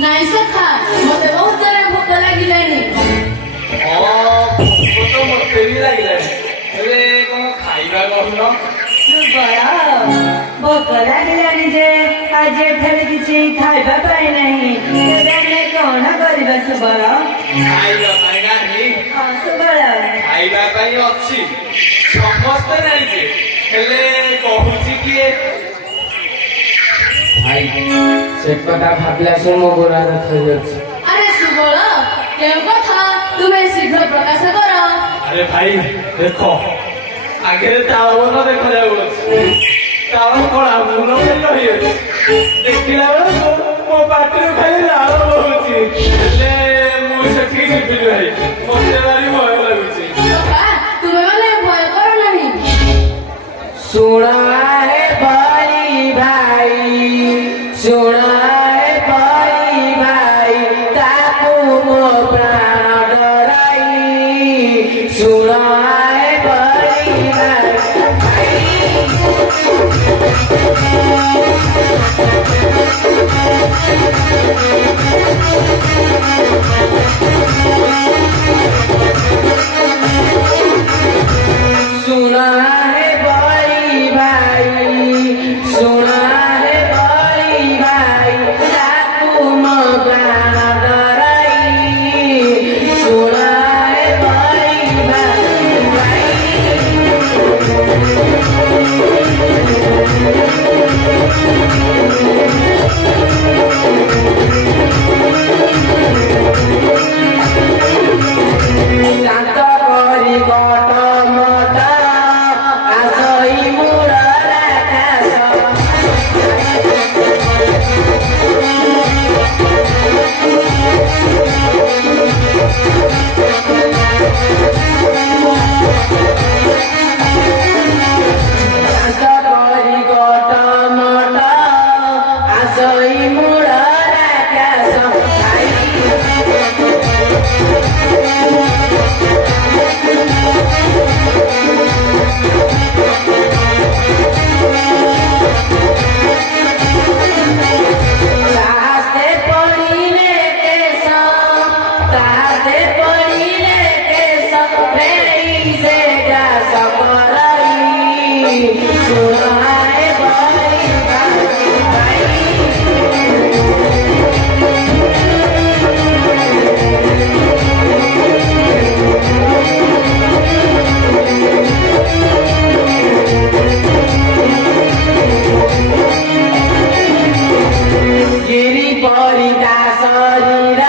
नाई सखा मते बहुत जरा भूख लागिलानी भूख तो मते भी लागिलानी हेले कोन खाइबा कहून बड़ा ଭୋକ ଲାଗିଲାଣି ଯେ ଆଜି ଏଠାରେ କିଛି ଖାଇବା ପାଇଁ ନାହିଁ। ତେବେ ଆମେ କଣ କରିବା ସୁବଳ? ଖାଇବା ପାଇଁ ନାହିଁ। ହଁ ସୁବଳ, ଖାଇବା ପାଇଁ ଅଛି, ସମସ୍ତେ ଜାଣିଛେ, ହେଲେ କହୁଛି କିଏ? ଭାଇ ସେ କଥା ଭାବିଲା ସେ ମୋ ଗୋଡ଼ ଦେଖାଯାଉଛି। ଆରେ ସୁବଳ, କେଉଁ କଥା ତୁମେ ଶୀଘ୍ର ପ୍ରକାଶ କର। ଆରେ ଭାଇ ଦେଖ, ଆଗରେ ତାଳ ବନ ଦେଖାଯାଉଅଛି। ତାଳ କଳା ମୁନ ରହିଅଛି। ଦେଖିଲା ବେଳକୁ ମୋ ପାଟିରୁ ଖାଲି ଲାଳ ବହୁଛି। ହେଲେ ମୁଁ ସେଠିକି ଯିବିନି ଭାଇ, ମତେ ଭାରି ଭୟ ଲାଗୁଛି। ସଖା, ତୁମେ ମାନେ ଭୟ କର ନାହିଁ। ଶୁଣାଏ ଭାଇ ଭାଇ, ଶୁଣାଏ ଭାଇ ଭାଇ, ତାକୁ ମୋ ପ୍ରାଣ ଡରାଇ। ଶୁଣାଏ ଭାଇ ଭାଇ, ଶୁଣାଏ ଭାଇ ଭାଇ, ଶୁଣାଏ ଭାଇ ଭାଇ, ତାକୁ ମୋ ପ୍ରାଣ ଡରାଇ। ଶୁଣାଏ ଭାଇ ଭାଇ। ଦାନ୍ତ କରି ଗଟ ମଟ ଆସଇ ମୁଡ଼ର ଆକାଶ। ଦାନ୍ତ କରି ଗଟ ମଟ ଆସଇ ମୁଡ଼ର ଆକାଶ। ତାହାତେ ପଡ଼ିଲେ କେଶ, ତାହାତେ ପଡ଼ିଲେ କେଶ, ଫେରି ସେ ଗାସ କରାଇ। ଶୁଣାଏ ଭାଇ ଭାଇ। ଗିରି ପରି ତା ଶରୀର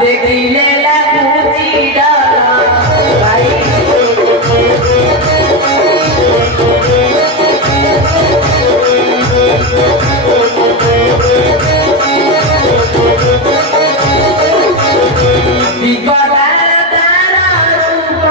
ଦେଖିଲେ ଲାଗୁଛି ଡର। ଭାଇ ବିକଟାଳ ତାର ରୂପ,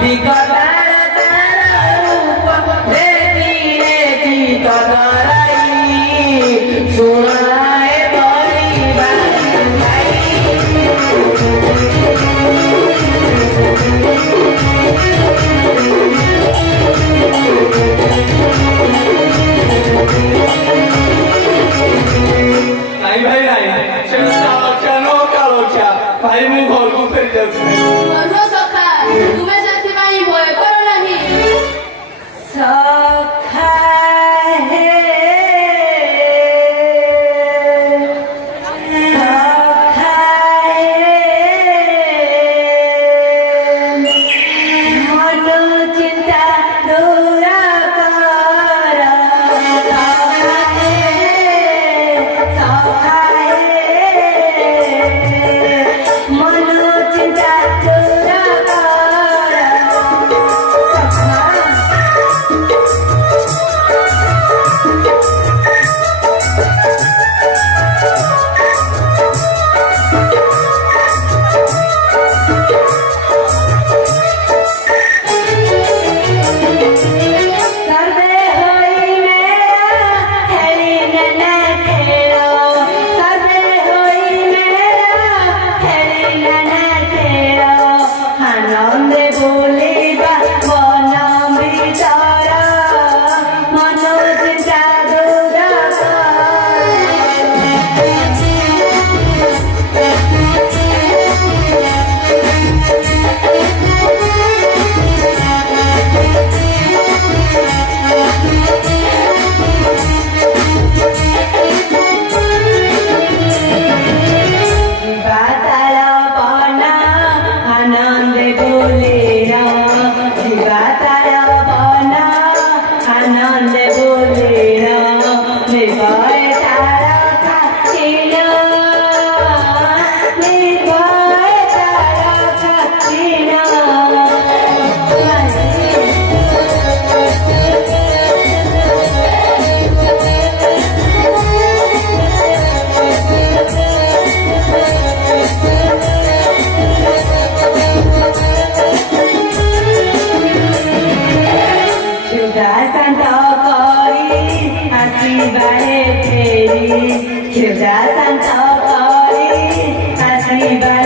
ବିକଟାଳ ତାର ରୂପ, ଦେଖିଲେ ଚିତ ଡରାଇ। ଶୁଣାଏ ଭାଇ ଭାଇ। ନାଇଁ ଭାଇ ନାଇଁ, ସେ ତାଳଖିଆ ନୁହଁ କାଳଖିଆ। ଭାଇ ମୁଁ ଘରକୁ ଫେରି ଯାଉଛି। ବନ୍ଧୁ ସଖା, ତୁମେ ସେଥିପାଇଁ ଭୟ କର ନାହିଁ। ସଖା ହେ कांदे बोलेना निर्भय तारा खातीना निर्भय तारा खातीना Bae Teri, Shivda Santa Kari, Asi Bae